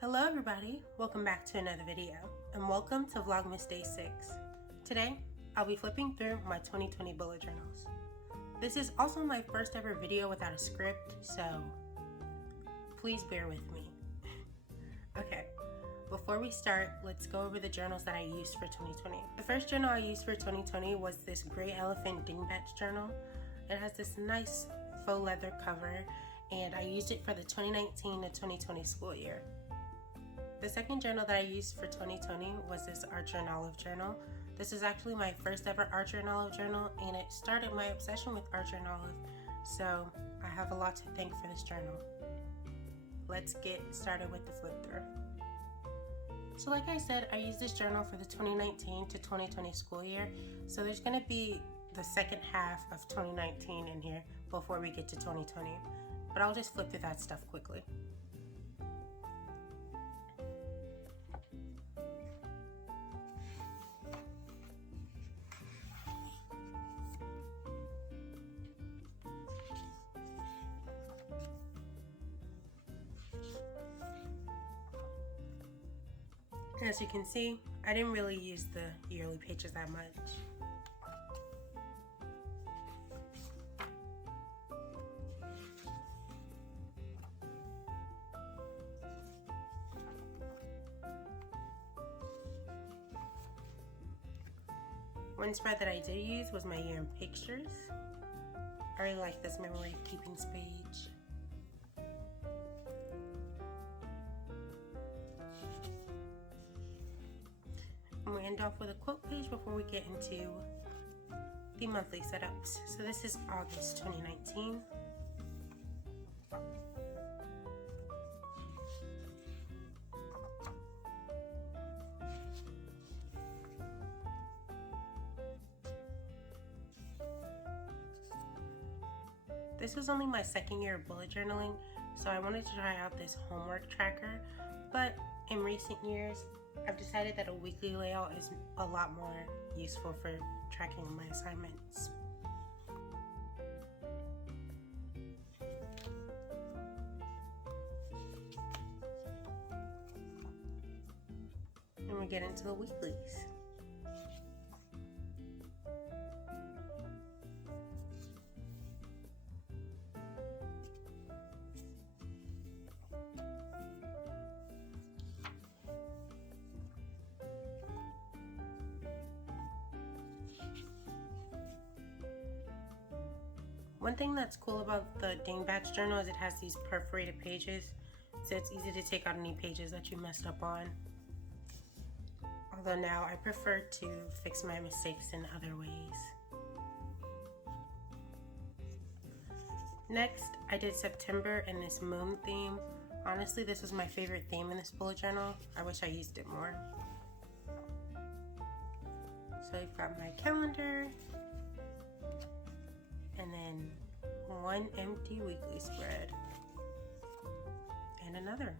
Hello everybody, welcome back to another video, and welcome to Vlogmas Day 6. Today, I'll be flipping through my 2020 bullet journals. This is also my first ever video without a script, so please bear with me. Okay, before we start, let's go over the journals that I used for 2020. The first journal I used for 2020 was this gray elephant dingbat journal. It has this nice faux leather cover, and I used it for the 2019 to 2020 school year. The second journal that I used for 2020 was this Archer and Olive journal. This is actually my first ever Archer and Olive journal, and it started my obsession with Archer and Olive, so I have a lot to thank for this journal. Let's get started with the flip through. So like I said, I used this journal for the 2019 to 2020 school year, so there's going to be the second half of 2019 in here before we get to 2020, but I'll just flip through that stuff quickly. As you can see, I didn't really use the yearly pages that much. One spread that I did use was my year in pictures. I really like this memory keeping page. And we end off with a quote page before we get into the monthly setups. So this is August 2019. This was only my second year of bullet journaling, so I wanted to try out this homework tracker, but in recent years, I've decided that a weekly layout is a lot more useful for tracking my assignments. And we get into the weeklies. One thing that's cool about the dingbat journal is it has these perforated pages, so it's easy to take out any pages that you messed up on. Although now I prefer to fix my mistakes in other ways. Next, I did September in this moon theme. Honestly, this was my favorite theme in this bullet journal. I wish I used it more. So I've got my calendar, and then one empty weekly spread, and another.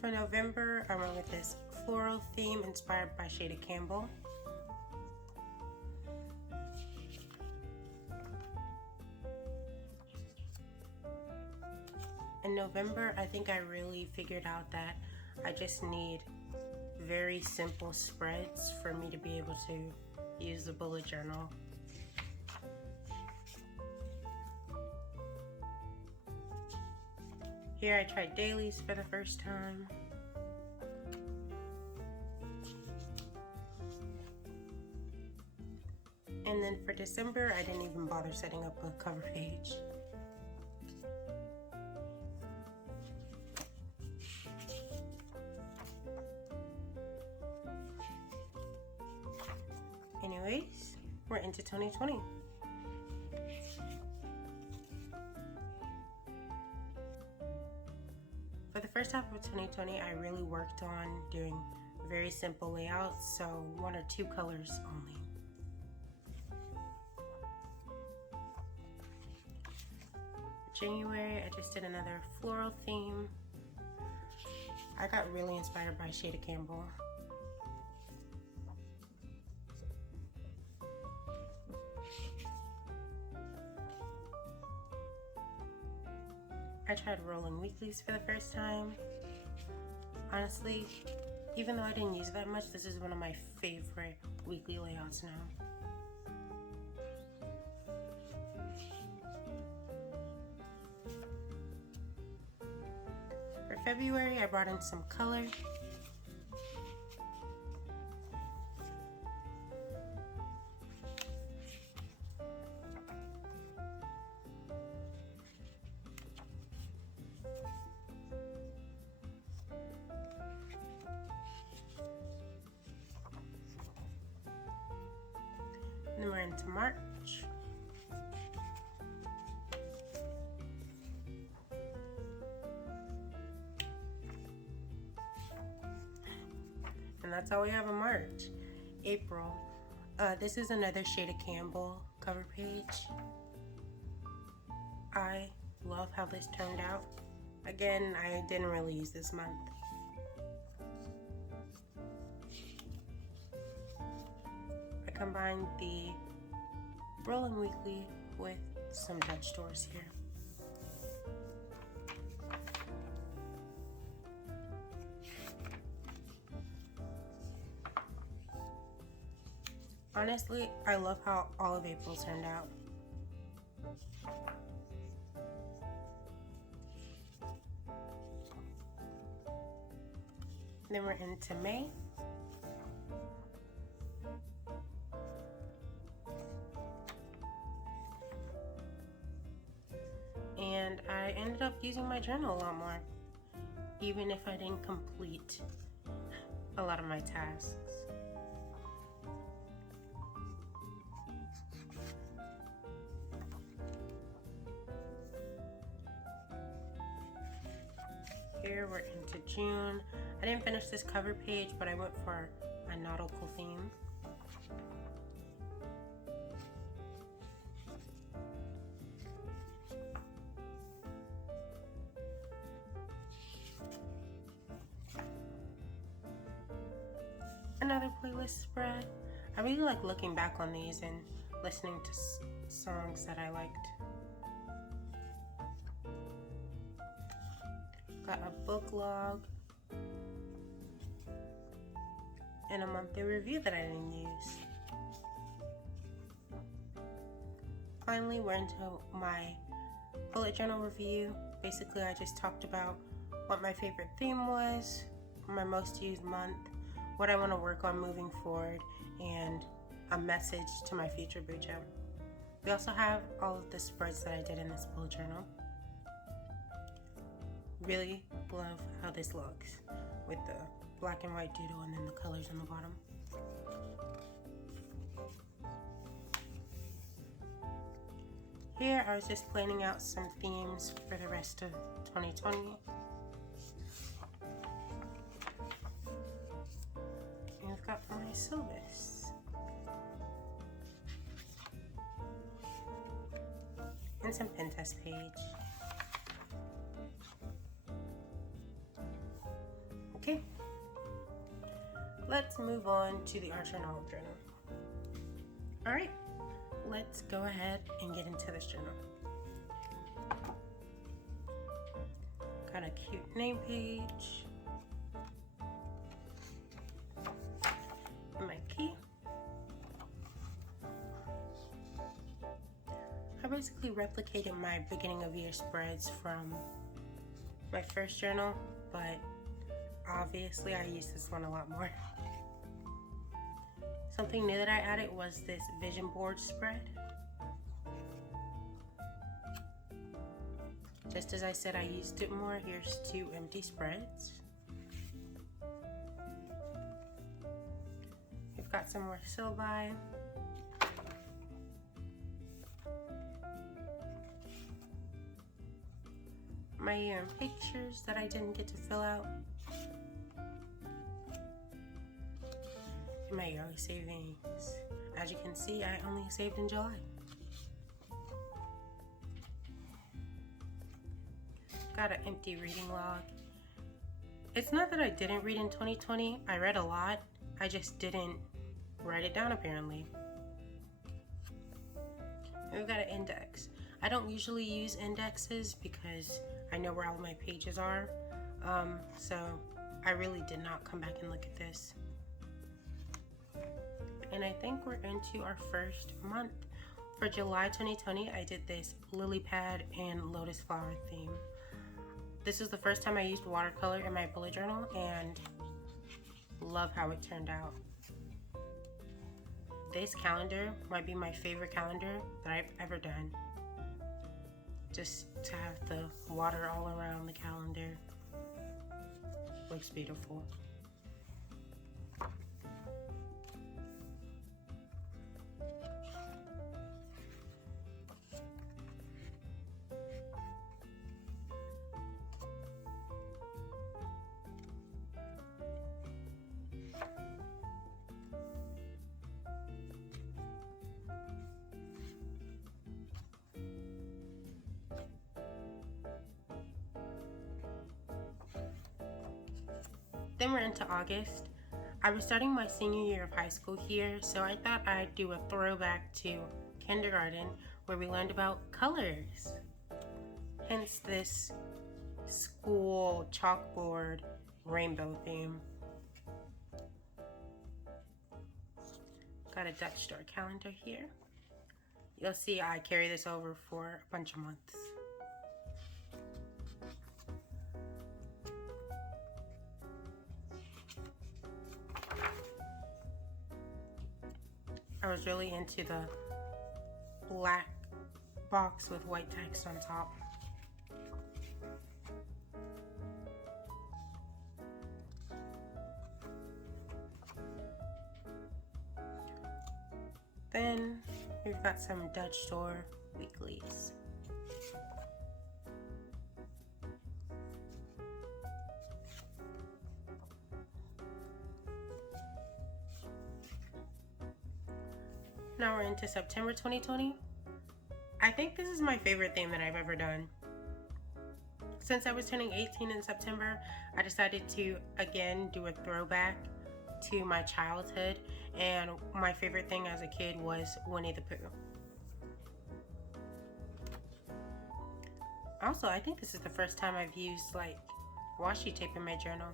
For November, I went with this floral theme inspired by Shada Campbell. In November, I think I really figured out that I just need very simple spreads for me to be able to use the bullet journal. Here I tried dailies for the first time. And then for December, I didn't even bother setting up a cover page. Anyways, we're into 2020. For the first half of 2020, I really worked on doing very simple layouts, so 1 or 2 colors only. For January, I just did another floral theme. I got really inspired by Shada Campbell. I tried rolling weeklies for the first time. Honestly, even though I didn't use it that much, this is one of my favorite weekly layouts now. For February, I brought in some color. Then we're into March. And that's all we have in March. April. This is another shade of Campbell cover page. I love how this turned out. Again, I didn't really use this month. I combined the rolling weekly with some Dutch doors here. Honestly, I love how all of April turned out. Then we're into May. And I ended up using my journal a lot more, even if I didn't complete a lot of my tasks. Here we're into June. I didn't finish this cover page, but I went for a nautical theme. Another playlist spread. I really like looking back on these and listening to songs that I liked. Got a book log and a monthly review that I didn't use. Finally, we're into my bullet journal review. Basically, I just talked about what my favorite theme was for my most used month, what I want to work on moving forward, and a message to my future Bujo. We also have all of the spreads that I did in this bullet journal. Really love how this looks with the black and white doodle and then the colors on the bottom. Here I was just planning out some themes for the rest of 2020. And I've got my syllabus. And some Pinterest page. Okay, let's move on to the Archer Knowledge Journal. All right, let's go ahead and get into this journal. Got a cute name page. And my key. I basically replicated my beginning of year spreads from my first journal, but obviously I use this one a lot more. Something new that I added was this vision board spread. Just as I said I used it more, here's 2 empty spreads. We've got some more syllabi. My year in pictures that I didn't get to fill out. And my yearly savings. As you can see, I only saved in July. Got an empty reading log. It's not that I didn't read in 2020. I read a lot. I just didn't write it down apparently. And we've got an index. I don't usually use indexes because I know where all my pages are. So I really did not come back and look at this. And I think we're into our first month. For July 2020, I did this lily pad and lotus flower theme. This is the first time I used watercolor in my bullet journal, and love how it turned out. This calendar might be my favorite calendar that I've ever done. Just to have the water all around the calendar. Looks beautiful. Then we're into August. I was starting my senior year of high school here, so I thought I'd do a throwback to kindergarten where we learned about colors. Hence this school chalkboard rainbow theme. Got a Dutch store calendar here. You'll see I carry this over for a bunch of months. I was really into the black box with white text on top. Then we've got some Dutch store weeklies. Now we're into September 2020. I think this is my favorite theme that I've ever done. Since I was turning 18 in September, I decided to again do a throwback to my childhood, and my favorite thing as a kid was Winnie the Pooh. Also, I think this is the first time I've used like washi tape in my journal.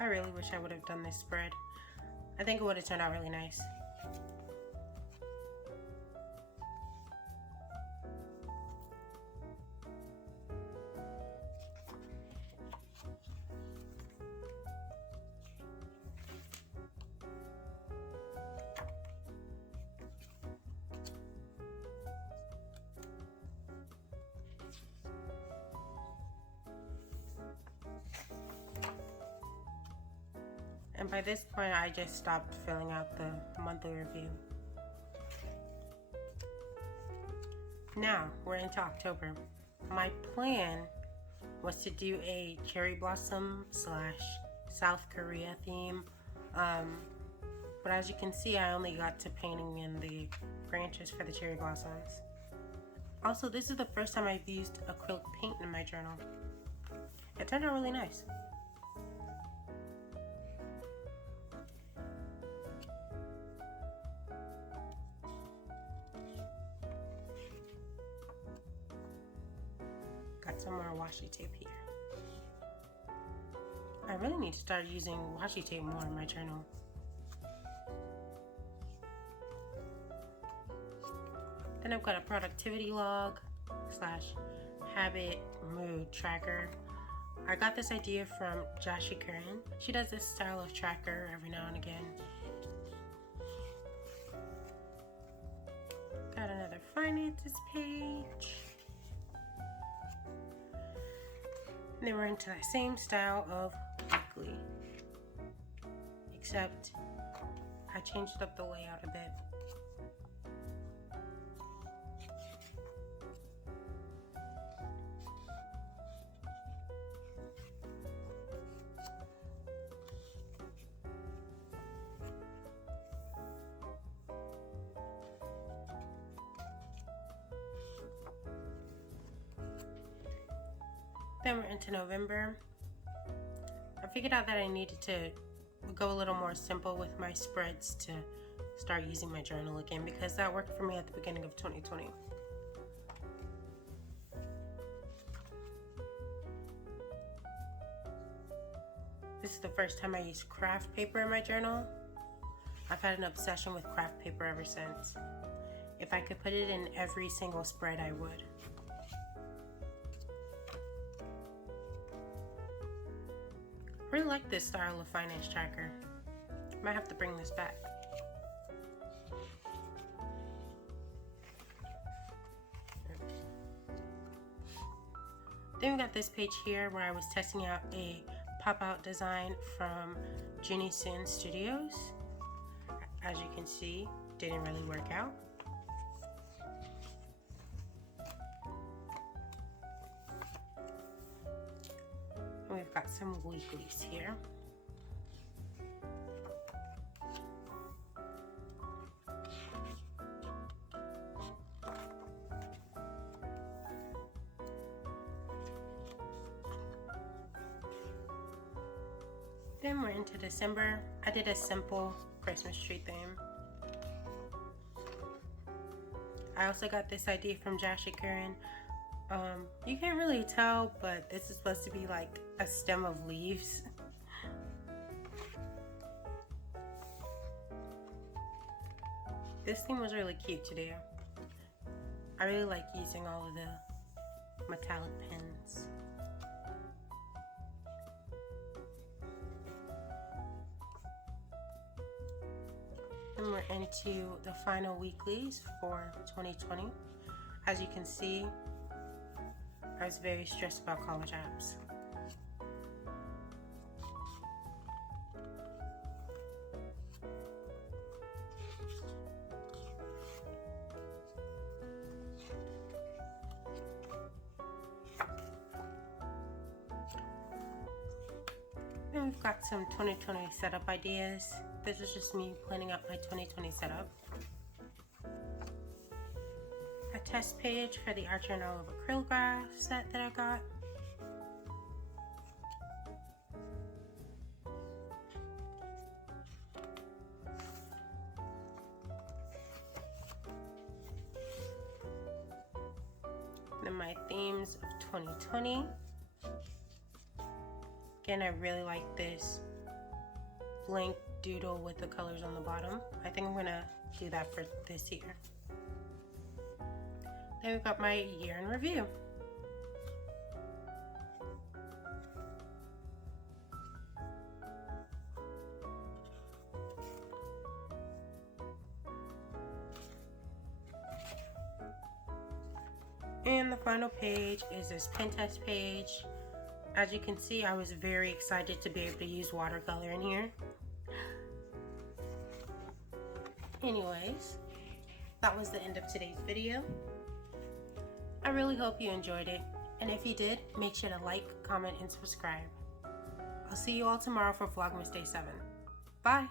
I really wish I would have done this spread. I think it would have turned out really nice. And by this point, I just stopped filling out the monthly review. Now, we're into October. My plan was to do a cherry blossom / South Korea theme. But as you can see, I only got to painting in the branches for the cherry blossoms. Also, this is the first time I've used acrylic paint in my journal. It turned out really nice. Got some more washi tape here. I really need to start using washi tape more in my journal. Then I've got a productivity log / habit mood tracker. I got this idea from Joshi Curran. She does this style of tracker every now and again. Got another finances page. And then we're into that same style of weekly, except I changed up the layout a bit. Then we're into November. I figured out that I needed to go a little more simple with my spreads to start using my journal again, because that worked for me at the beginning of 2020. This is the first time I used craft paper in my journal. I've had an obsession with craft paper ever since. If I could put it in every single spread, I would. I really like this style of finance tracker. Might have to bring this back. Then we got this page here where I was testing out a pop-out design from Junie Sin Studios. As you can see, didn't really work out. And we've got some weeklies here. Then we're into December. I did a simple Christmas tree theme. I also got this idea from Josh Curran. You can't really tell, but this is supposed to be like a stem of leaves. This theme was really cute to do. I really like using all of the metallic pins. And we're into the final weeklies for 2020. As you can see, I was very stressed about college apps. And we've got some 2020 setup ideas. This is just me planning out my 2020 setup. A test page for the Art Journal of Acrylograph set that I got. Then my themes of 2020. Again, I really like this blank doodle with the colors on the bottom. I think I'm gonna do that for this year. Then we've got my year in review. And the final page is this pen test page. As you can see, I was very excited to be able to use watercolor in here. Anyways, that was the end of today's video. I really hope you enjoyed it. And if you did, make sure to like, comment, and subscribe. I'll see you all tomorrow for Vlogmas Day 7. Bye!